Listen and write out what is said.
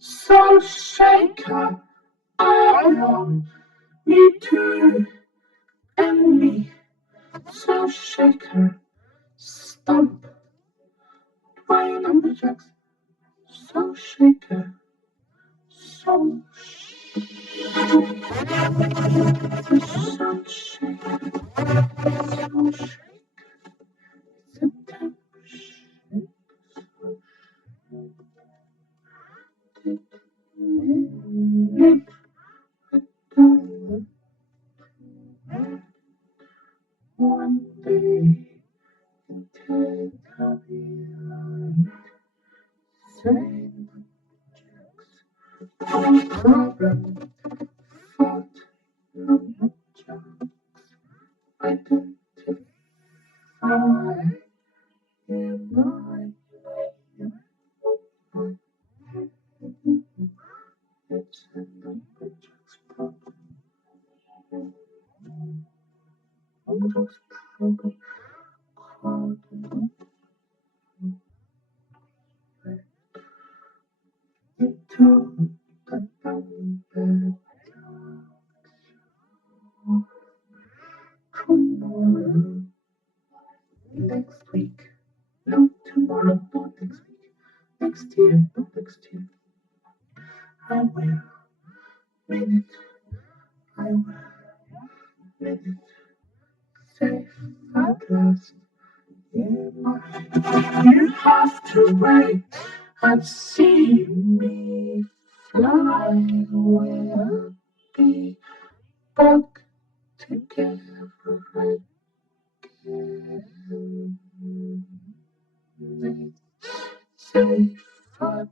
So shaker, I want me too, and me. So shaker, stomp, Dwayne Lumberjacks. So shaker, so shaker, so shaker. September, one day, take a say problem, thought, identify in my it's a Lumberjack's problem. Lumberjack's problem called into the number tomorrow, next week. No, tomorrow, not next week. Next year, not next year. I will minute, I will minute, safe at last. You have to wait and see me fly. We'll be back together again. Safe at